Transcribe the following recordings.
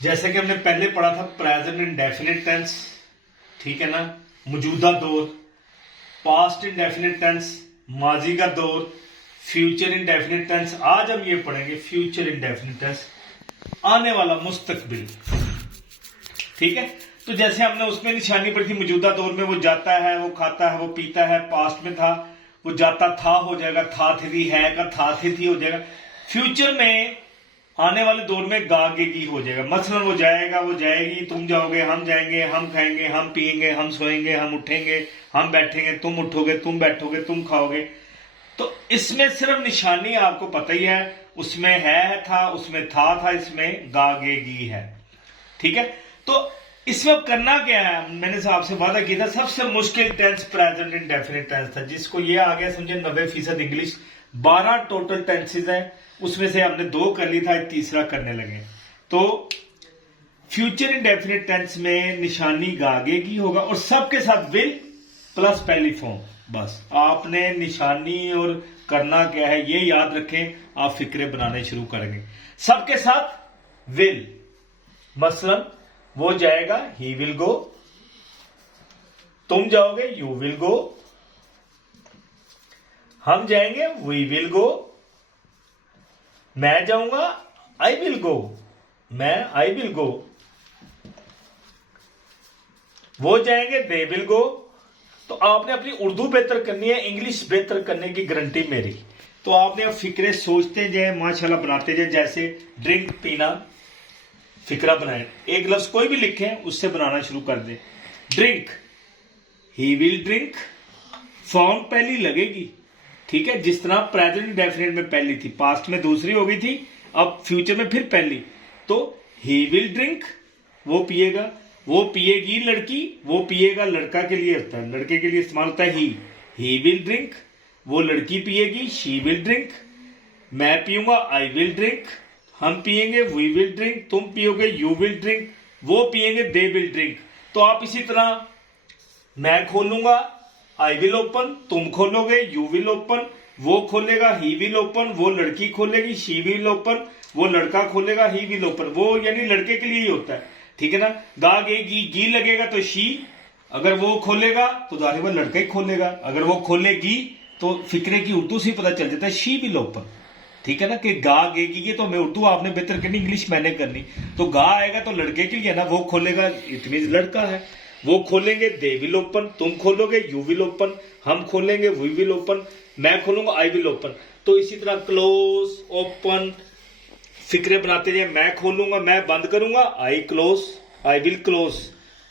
जैसे कि हमने पहले पढ़ा था प्रेजेंट इंडेफिनिट टेंस, ठीक है ना, मौजूदा दौर, पास्ट इंडेफिनिट टेंस, माजी का दौर, फ्यूचर इंडेफिनिट टेंस। आज हम ये पढ़ेंगे फ्यूचर इंडेफिनिट टेंस, आने वाला मुस्तकबिल। ठीक है, तो जैसे हमने उसमें निशानी पड़ी थी मौजूदा दौर में वो जाता है, वो खाता है, वो पीता है। पास्ट में था वो जाता था हो जाएगा, था थी है का था थी हो जाएगा। फ्यूचर में आने वाले दौर में गागेगी हो जाएगा। मसलन वो जाएगा, वो जाएगी, तुम जाओगे, हम जाएंगे, हम खाएंगे, हम पिएंगे, हम सोएंगे, हम उठेंगे, हम बैठेंगे, तुम उठोगे, तुम बैठोगे, तुम खाओगे। तो इसमें सिर्फ निशानी आपको पता ही है, उसमें है था, उसमें था, इसमें गागेगी है। ठीक है, तो इसमें करना क्या है, मैंने आपसे वादा किया था सबसे मुश्किल टेंस प्रेजेंट इंडेफिनिट टेंस था, जिसको ये आ गया समझे 90% इंग्लिश। 12 टोटल टेंसेज हैं, उसमें से हमने 2 कर ली था, तीसरा करने लगे। तो फ्यूचर इंडेफिनिट टेंस में निशानी गागेगी होगा और सबके साथ विल प्लस पहली फॉर्म। बस आपने निशानी और करना क्या है ये याद रखें, आप फिक्रे बनाने शुरू करेंगे। सबके साथ विल, मसलन वो जाएगा, ही विल गो, तुम जाओगे, यू विल गो, हम जाएंगे, वी विल गो, मैं जाऊंगा, I will go, I will go, वो जाएंगे, दे विल गो। तो आपने अपनी उर्दू बेहतर करनी है, इंग्लिश बेहतर करने की गारंटी मेरी। तो आपने अब फिक्रे सोचते जाए, माशाल्लाह बनाते जाए। जैसे ड्रिंक, पीना, फिक्रा बनाए, एक लफ्ज कोई भी लिखे उससे बनाना शुरू कर दे। Drink, he will drink, form पहली लगेगी। ठीक है, जिस तरह प्रेजेंट इंडेफिनिट में पहली थी, पास्ट में दूसरी हो गई थी, अब फ्यूचर में फिर पहली। तो ही विल ड्रिंक, वो पिएगा, वो पिएगी लड़की, वो पिएगा लड़का के लिए होता है, लड़के के लिए इस्तेमाल होता है ही विल ड्रिंक, वो लड़की पिएगी, शी विल ड्रिंक, मैं पीऊंगा, आई विल ड्रिंक, हम पिएंगे, वी विल ड्रिंक, तुम पियोगे, यू विल ड्रिंक, वो पिएंगे, दे विल ड्रिंक। तो आप इसी तरह मैं खोलूंगा, आई विल ओपन, तुम खोलोगे, यू विल ओपन, वो खोलेगा, ही विल ओपन, वो लड़की खोलेगी, शी विल ओपन, वो लड़का खोलेगा, ही विल ओपन। वो यानी लड़के के लिए ही होता है। ठीक है ना, गा गे गी लगेगा तो शी, अगर वो खोलेगा तो जाहिर वो लड़का ही खोलेगा, अगर वो खोलेगी तो फिक्रे की उर्दू से पता चल जाता है शी विल ओपन। ठीक है ना, कि गा गेगी, ये तो मैं उर्दू आपने बेहतर करनी, इंग्लिश मैंने करनी। तो गा आएगा तो लड़के के लिए ना, वो खोलेगा, इट मींस लड़का है, वो खोलेंगे, दे विल ओपन, तुम खोलोगे, यू विल ओपन, हम खोलेंगे, वी विल ओपन, मैं खोलूंगा, आई विल ओपन। तो इसी तरह क्लोज, ओपन, फिक्रे बनाते जाए। मैं खोलूंगा, मैं बंद करूंगा, आई क्लोज, आई विल क्लोज,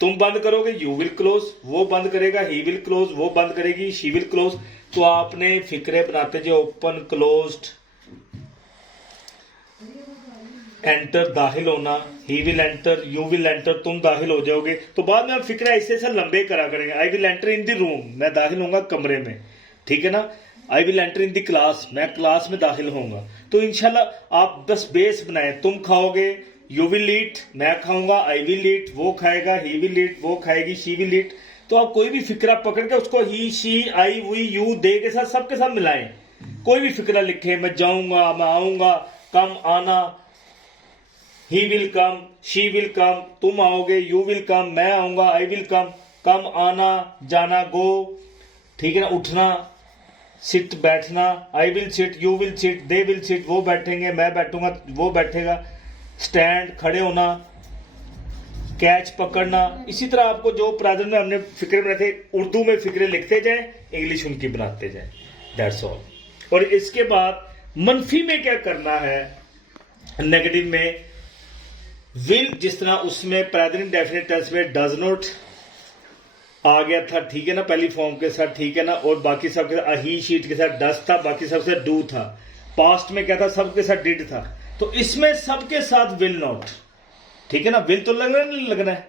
तुम बंद करोगे, यू विल क्लोज, वो बंद करेगा, ही विल क्लोज, वो बंद करेगी, शी विल क्लोज। तो आपने फिक्रे बनाते जाए, ओपन, क्लोज्ड, एंटर दाखिल होना, he will enter, you will enter, तुम दाखिल हो जाओगे। तो बाद में हम फिक्रा ऐसे से लंबे करा करेंगे। I will enter in the room, मैं दाखिल होऊंगा कमरे में। ठीक है ना, I will enter in the class, मैं क्लास में दाखिल होऊंगा। तो इंशाल्लाह आप बस बेस बनाए, तुम खाओगे, यू विल ईट, मैं खाऊंगा, आई विल ईट, वो खाएगा, ही विल ईट, वो खाएगी, शी विल ईट। तो आप कोई भी फिक्रा पकड़ के उसको ही, शी, आई, वी, यू, दे के साथ सबके साथ मिलाएं। कोई भी फिक्रा लिखे, मैं जाऊंगा, मैं आऊंगा, कम, आना, he will come, she will come, तुम आओगे, यू विल कम, मैं आऊंगा, आई विल कम, आना, जाना, गो। ठीक है ना, उठना, सिट, बैठना, I will sit, you will sit, they will sit, वो बैठेंगे, मैं बैठूंगा, वो बैठेगा, स्टैंड, खड़े होना, कैच, पकड़ना। इसी तरह आपको जो प्रेजेंट में हमने फिक्रे बनाए थे, उर्दू में फिक्रे लिखते जाए, इंग्लिश उनकी बनाते जाए, दैट्स ऑल। और इसके बाद मनफी में क्या करना है, नेगेटिव में विल, जिस तरह उसमें प्रेजेंट इंडेफिनिट टेंस में डज नॉट आ गया था, ठीक है ना, पहली फॉर्म के साथ, ठीक है ना, और बाकी सब के साथ ही, शीट के साथ डज था, बाकी सबसे डू था। पास्ट में क्या था, सबके साथ डिड था। तो इसमें सबके साथ विल नॉट, ठीक है ना, विल तो लगना नहीं लगना है,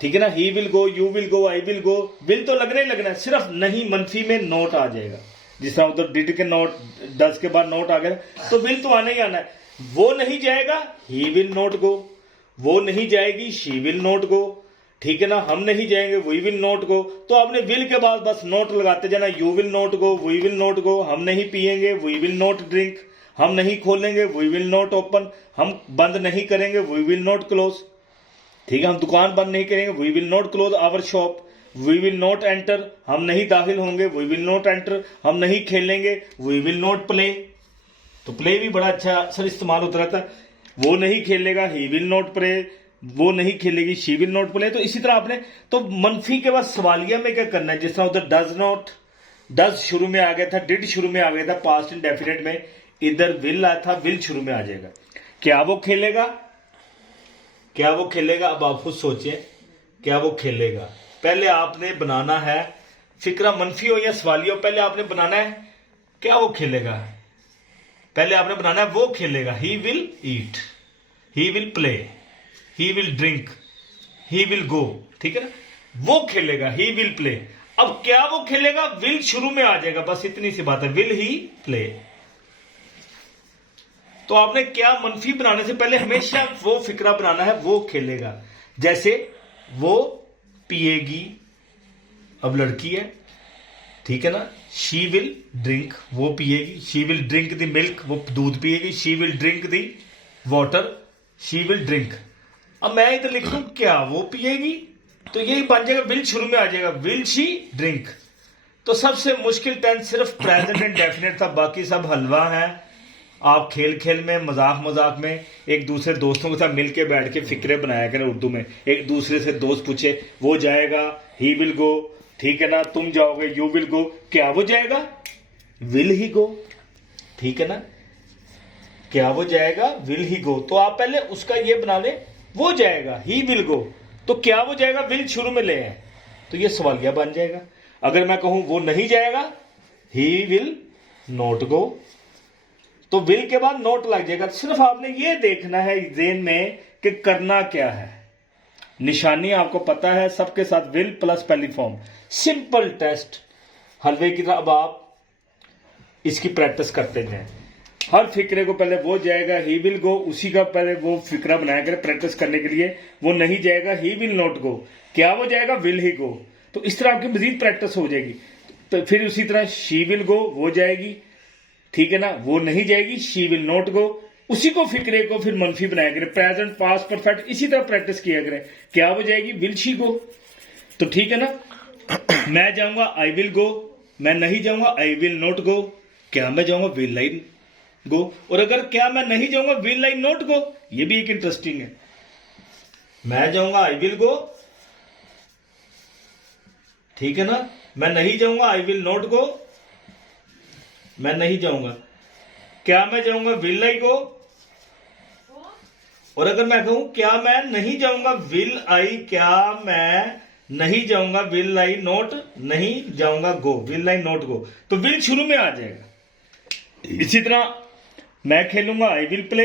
ठीक है ना, he will go, you will go, I will go, will तो लगना ही लगना है, सिर्फ नहीं मनफी में नोट आ जाएगा। जिस तरह उधर डिड के नोट, डज के बाद नोट आ गया, तो विल तो आना ही आना है। वो नहीं जाएगा, ही विल नॉट गो, वो नहीं जाएगी, शी विल नॉट गो, ठीक है ना, हम नहीं जाएंगे, वी विल नॉट गो। तो आपने विल के बाद बस नोट लगाते जाना, you will not go, we will not go, हम नहीं पिएंगे, वी विल नॉट ड्रिंक, हम नहीं खोलेंगे, वी विल नॉट ओपन। हम बंद नहीं करेंगे, वी विल नॉट क्लोज। ठीक है, हम दुकान बंद नहीं करेंगे, we will not close our shop. We will not enter, हम नहीं दाखिल होंगे, वी विल नॉट एंटर। हम नहीं खेलेंगे, वी विल नॉट प्ले। तो प्ले भी बड़ा अच्छा सर इस्तेमाल होता रहता है। वो नहीं खेलेगा, ही विल नॉट प्ले। वो नहीं खेलेगी, शी विल नॉट प्ले। तो इसी तरह आपने तो मनफी के बाद सवालिया में क्या करना है, जिस तरह उधर डज नॉट, डज शुरू में आ गया था, डिड शुरू में आ गया था, पास्ट इंडेफिनिट में इधर विल आया था, विल शुरू में आ जाएगा। क्या वो खेलेगा, क्या वो खेलेगा? अब आप खुद सोचिए, क्या वो खेलेगा? पहले आपने बनाना है, फिक्रा मनफी हो या सवालिया हो, पहले आपने बनाना है क्या वो खेलेगा। पहले आपने बनाना है वो खेलेगा। He will eat, he will play, he will drink, he will go. ठीक है ना, वो खेलेगा, ही विल प्ले। अब क्या वो खेलेगा, विल शुरू में आ जाएगा, बस इतनी सी बात है, विल ही प्ले। तो आपने क्या मनफी बनाने से पहले हमेशा वो फिक्रा बनाना है वो खेलेगा। जैसे वो पिएगी, अब लड़की है, ठीक है ना, शी विल ड्रिंक, वो पिएगी, she will drink the milk, वो दूध पिएगी, she will drink the water, she will drink. अब मैं इधर लिख दूं क्या वो पिएगी, तो यही बन जाएगा, विल शुरू में आ जाएगा, विल शी ड्रिंक। तो सबसे मुश्किल टेंस सिर्फ प्रेजेंट इंडेफिनिट था, बाकी सब हलवा है। आप खेल खेल में, मजाक मजाक में एक दूसरे दोस्तों के साथ मिलके बैठ के फिक्रे बनाया करें उर्दू में। एक दूसरे से दोस्त पूछे, वो जाएगा, ही विल गो, ठीक है ना, तुम जाओगे, यू विल गो, क्या वो जाएगा, विल ही गो, ठीक है ना, क्या वो जाएगा, विल ही गो। तो आप पहले उसका ये बना ले, वो जाएगा, ही विल गो, तो क्या वो जाएगा, विल शुरू में ले आए, तो ये सवालिया बन जाएगा। अगर मैं कहूं वो नहीं जाएगा, ही विल नॉट गो, तो विल के बाद नोट लग जाएगा। सिर्फ आपने ये देखना है जेन में कि करना क्या है। निशानी आपको पता है, सबके साथ विल प्लस पहली फॉर्म, सिंपल टेस्ट हलवे की तरह। अब आप इसकी प्रैक्टिस करते जाएं। हर फिक्रे को पहले वो जाएगा, ही विल गो, उसी का पहले वो फिक्रा बनाया करें प्रैक्टिस करने के लिए। वो नहीं जाएगा, ही विल नॉट गो, क्या वो जाएगा, विल ही गो। तो इस तरह आपकी मजीद प्रैक्टिस हो जाएगी। तो फिर उसी तरह शी विल गो, वो जाएगी, ठीक है ना, वो नहीं जाएगी, शी विल नॉट गो। उसी को फिक्रे को फिर मनफी बनाया करें, प्रेजेंट पास्ट परफेक्ट, इसी तरह प्रैक्टिस किया करें। क्या वो जाएगी, विल शी गो, तो ठीक है ना। मैं जाऊंगा, आई विल गो, मैं नहीं जाऊंगा, आई विल नॉट गो, क्या मैं जाऊंगा, विल आई गो। और अगर क्या मैं नहीं जाऊंगा, विल आई नॉट गो, ये भी एक इंटरेस्टिंग है। मैं जाऊंगा, आई विल गो, ठीक है ना, मैं नहीं जाऊंगा, आई विल नॉट गो, मैं नहीं जाऊंगा, क्या मैं जाऊंगा, विल आई गो। और अगर मैं कहूं क्या मैं नहीं जाऊंगा, विल आई, क्या मैं नहीं जाऊंगा, विल आई नॉट, नहीं जाऊंगा, गो, विल आई नॉट गो, तो विल शुरू में आ जाएगा। इसी तरह मैं खेलूंगा, आई विल प्ले,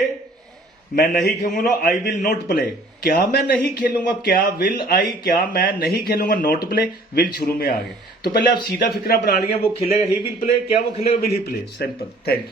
मैं नहीं खेलूंगा, आई विल नॉट प्ले, क्या मैं नहीं खेलूंगा, क्या विल आई, क्या मैं नहीं खेलूंगा, नॉट प्ले, विल शुरू में आ गए। तो पहले आप सीधा फिक्रा बना लिया, वो खेलेगा, ही विल प्ले, क्या वो खेलेगा, will he play, simple. Thank you.